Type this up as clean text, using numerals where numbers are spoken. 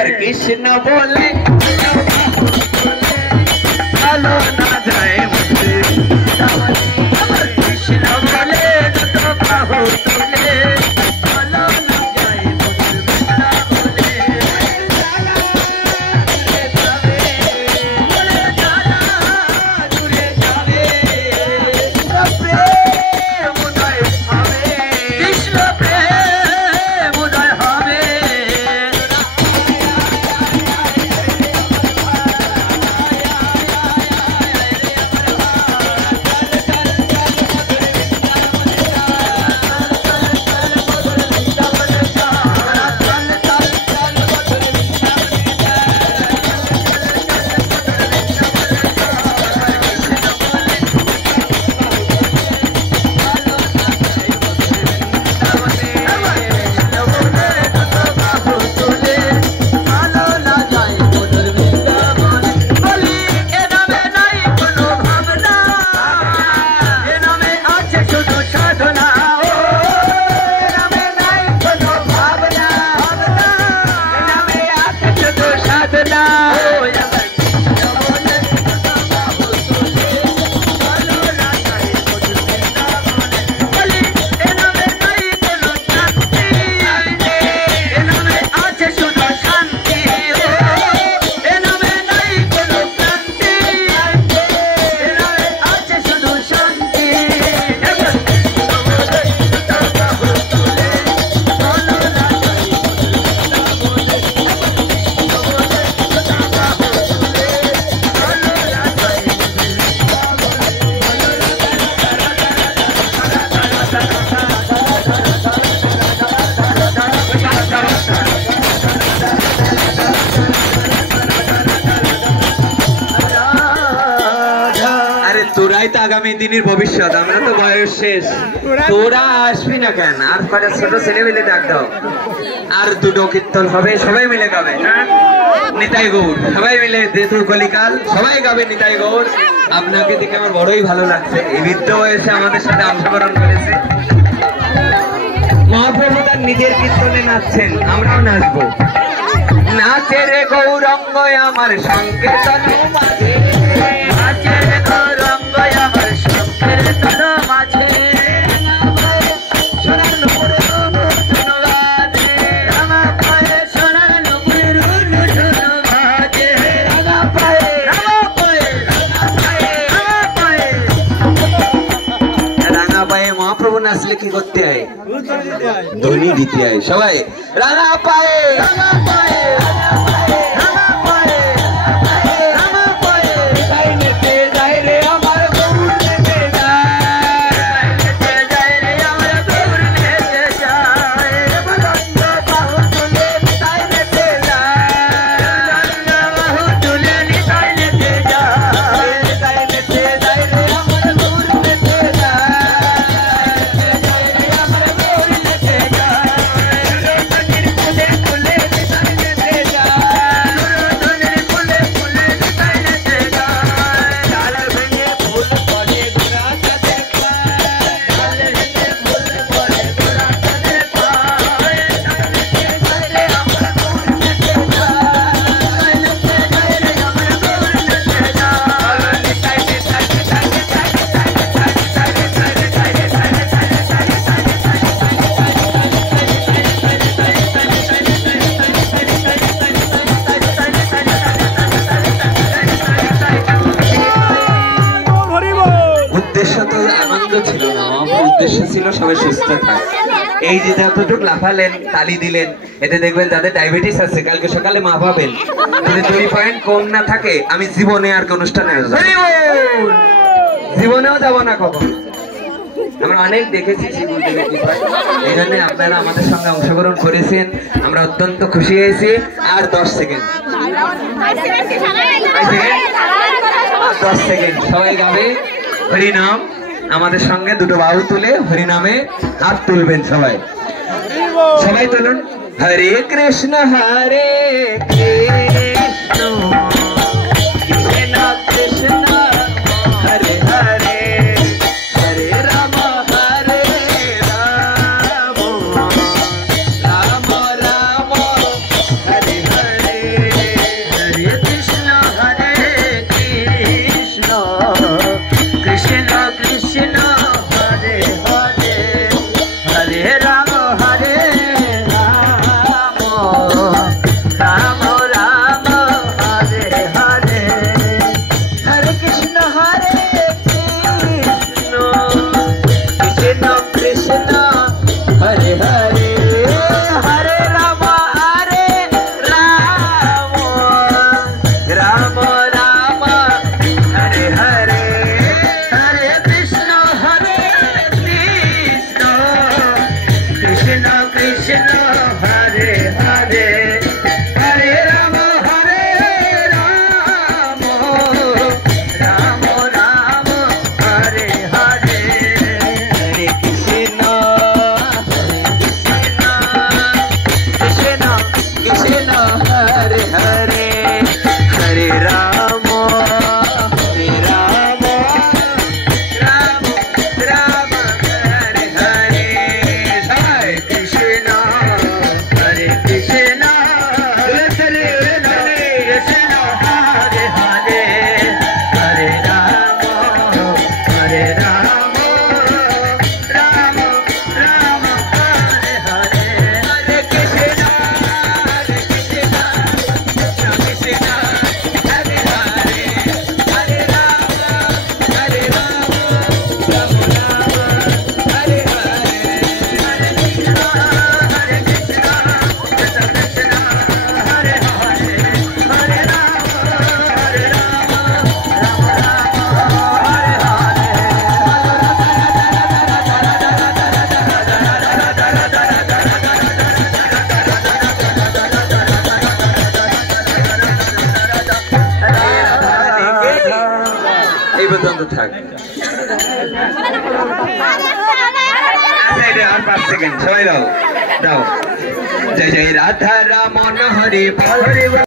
এবার কৃষ্ণ বলে ভালো না যায় কৃষ্ণ বলে দুটো বাহু তুলে ভালো না যায় তোরাই তো আগামী দিনের ভবিষ্যৎ, আমরা তো বয়স শেষ। তোরা আসবি না কেন? আর কটা ছোট ছেলে মিলে ডাক দাও, আর দুটো কীর্তন হবে, সবাই মিলে গাবে। নিতাই গৌর সবাই মিলে যেহেতু কলিকাল সবাই গাবে নিতাই গৌর। আপনাকে দেখে আমার বড়ই ভালো লাগছে, এই বৃদ্ধ বয়সে আমাদের সাথে অংশগ্রহণ করেছে। মহাপ্রভু তার নিজের কীর্তনে নাচছেন, আমরাও নাচবো। নাচে রে গৌরঙ্গ আমার সংকীর্তন মাঝে, নাচে রে গৌরঙ্গ আমার সংকীর্তন মাঝে, সোনার নুপুর নুটুন বাজে, রাঙা পায়ে সোনার নুপুর নুটুন বাজে, রাঙা পায়ে রাঙা পায়ে রাঙা পায়ে রাঙা পায়ে। রাঙা পায়ে মহাপ্রভু নাচলে কি করতে হয়? ধ্বনি দিতে হয়। সবাই রাঙা পায়ে রাঙা পায়ে ছিল না, আমার উদ্দেশ্য ছিল সবাই সুস্থ থাকে। এই যে যতটুকু লাফালেন তালি দিলেন, এতে দেখবেন যাদের ডায়াবেটিস আছে কালকে সকালে মা পাবেন। যদি 2 পয়েন্ট কম না থাকে আমি জীবনে আর কোন অনুষ্ঠানে জীবনেও যাব না কখন। আমরা অনেক দেখেছি এই জন্য আপনারা আমাদের সঙ্গে অংশগ্রহণ করেছেন, আমরা অত্যন্ত খুশি হয়েছি। আর 10 সেকেন্ড 10 সেকেন্ড সবাই গাবে হরিনাম। আমাদের সঙ্গে দুটো বাহু তুলে হরিনামে হাত তুলবেন সবাই। সবাই তুলুন। হরে কৃষ্ণ হরে কৃষ্ণ কৃষ্ণ কৃষ্ণ হরে হরে হরে রাম হরে রাম রাম রাম হরে হরে কৃষ্ণ হরে হরে হরে রাম রাম রাম হরে হরে হরে কৃষ্ণ কৃষ্ণ কৃষ্ণ হরে হরে হরে রাম রাম রাম রাম হরে হরে হরে কৃষ্ণ হরে কৃষ্ণ চলে কৃষ্ণ হরে হরে হরে রাম রাম রাম হরে হরে হরে কৃষ্ণ কৃষ্ণ হরে হরে হরে রাম হরে রাম রাম রাম হরে হরে হরে কৃষ্ণ হরে কৃষ্ণ কৃষ্ণ কৃষ্ণ হরে হরে হরে রাম হরে রাম রাম রাম হরে এই পর্যন্ত থাক আর 5 সেকেন্ড সবাই দাও দাও জয় জয় রাধা রামন হরি হরি